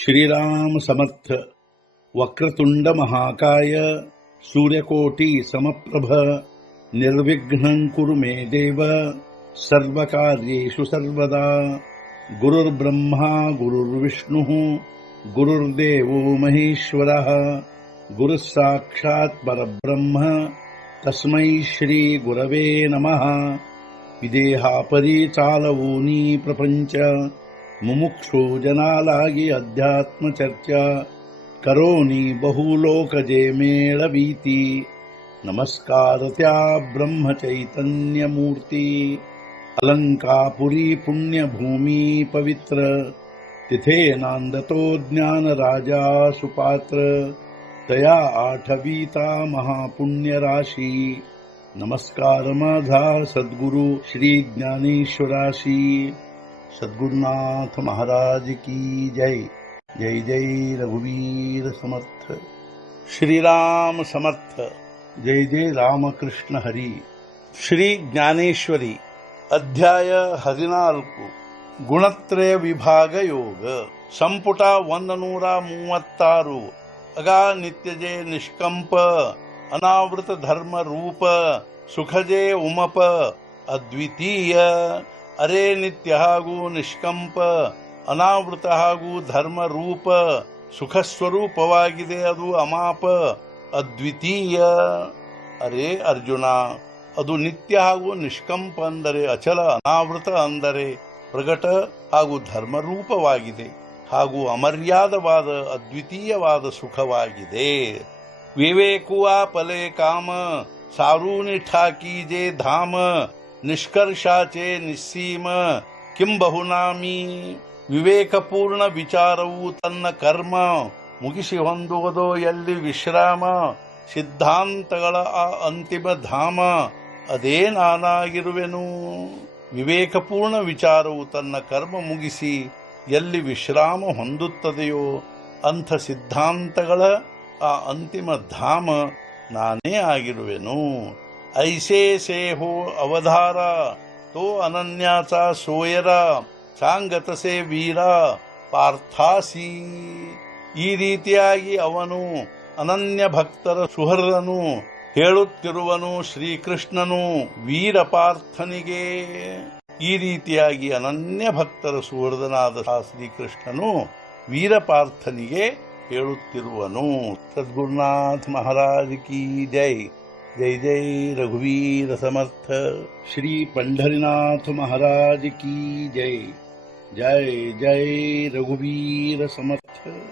श्रीराम समर्थ. वक्रतुंड महाकाय सूर्यकोटि समप्रभ निर्विघ्नं कुरु मे देव सर्वकार्येषु सर्वदा. गुरुर्ब्रह्मा गुरुर्विष्णुः गुरुर्देवो महेश्वरः गुरुः साक्षात् परब्रह्म तस्मै श्री गुरवे नमः. विदेहापरि चालवूनी प्रपंच मुमुक्षो जनालागी अध्यात्म चर्चा करोनी बहुलोकजे मेळवीती. नमस्कार त्या ब्रह्म चैतन्य मूर्ती. अलंकापुरी पुण्यभूमी पवित्र तिथे नांदतो ज्ञान राजा सुपात्र. तया आठवीता महापुण्य राशी. नमस्कार माझा सद्गुरु श्री ज्ञानेश्वराशी. सद्गुरुनाथ महाराज की जय. जय जय रघुवीर समर्थ. श्रीराम समर्थ. जय जय रामकृष्ण हरी. ಶ್ರೀ ಜ್ಞಾನೇಶ್ವರಿ ಅಧ್ಯಾಯ 14 ಗುಣತ್ರಯ ವಿಭಾಗ ಯೋಗ ಸಂಪುಟ 136. ಅಗಾ ನಿತ್ಯಜೆ ನಿಷ್ಕಂಪ ಅನಾವೃತ ಧರ್ಮ ರೂಪ ಸುಖಜೆ ಉಮಪ ಅದ್ವಿತೀಯ. ಅರೆ ನಿತ್ಯ ಹಾಗೂ ನಿಷ್ಕಂಪ ಅನಾವೃತ ಹಾಗೂ ಧರ್ಮ ರೂಪ ಸುಖ ಸ್ವರೂಪವಾಗಿದೆ, ಅದು ಅಮಾಪ ಅದ್ವಿತೀಯ. ಅರೆ ಅರ್ಜುನ, ಅದು ನಿತ್ಯ ಹಾಗೂ ನಿಷ್ಕಂಪ ಅಂದರೆ ಅಚಲ, ಅನಾವೃತ ಅಂದರೆ ಪ್ರಗಟ ಹಾಗೂ ಧರ್ಮರೂಪವಾಗಿದೆ, ಹಾಗೂ ಅಮರ್ಯಾದವಾದ ಅದ್ವಿತೀಯವಾದ ಸುಖವಾಗಿದೆ. ವಿವೇಕುವಾ ಫಲೆ ಕಾಮ ಸಾರೂನಿ ಠಾಕೀಜೆ ಧಾಮ ನಿಷ್ಕರ್ಷಾಚೆ ನಿಸ್ಸೀಮ ಕಿಂ ಬಹುನಾಮಿ. ವಿವೇಕಪೂರ್ಣ ವಿಚಾರವು ತನ್ನ ಕರ್ಮ ಮುಗಿಸಿ ಹೊಂದುವುದೋ ಎಲ್ಲಿ ವಿಶ್ರಾಮ. ಸಿದ್ಧಾಂತಗಳ ಆ ಅಂತಿಮ ಧಾಮ ಅದೇ ನಾನಾಗಿರುವೆನು. ವಿವೇಕಪೂರ್ಣ ವಿಚಾರವು ತನ್ನ ಕರ್ಮ ಮುಗಿಸಿ ಎಲ್ಲಿ ವಿಶ್ರಾಮ ಹೊಂದುತ್ತದೆಯೋ ಅಂಥ ಸಿದ್ಧಾಂತಗಳ ಆ ಅಂತಿಮ ಧಾಮ ನಾನೇ ಆಗಿರುವೆನು. ಐಸೇ ಸೇಹೋ ಅವಧಾರ ತೋ ಅನನ್ಯಾಚ ಸೋಯರ ಸಾಂಗತಸೆ ವೀರ ಪಾರ್ಥಾಸಿ. ಈ ರೀತಿಯಾಗಿ ಅವನು ಅನನ್ಯ ಭಕ್ತರ ಸುಹೃದನು ಹೇಳುತ್ತಿರುವನು ಶ್ರೀಕೃಷ್ಣನು ವೀರ ಪಾರ್ಥನಿಗೆ. ಈ ರೀತಿಯಾಗಿ ಅನನ್ಯ ಭಕ್ತರ ಸುಹೃದನಾದ ಶ್ರೀಕೃಷ್ಣನು ವೀರ ಪಾರ್ಥನಿಗೆ ಹೇಳುತ್ತಿರುವನು. ಸದ್ಗುರುನಾಥ ಮಹಾರಾಜ್ ಕಿ ಜೈ. जय जय रघुवीर समर्थ. श्री पंढरीनाथ महाराज की जय. जय जय रघुवीर समर्थ.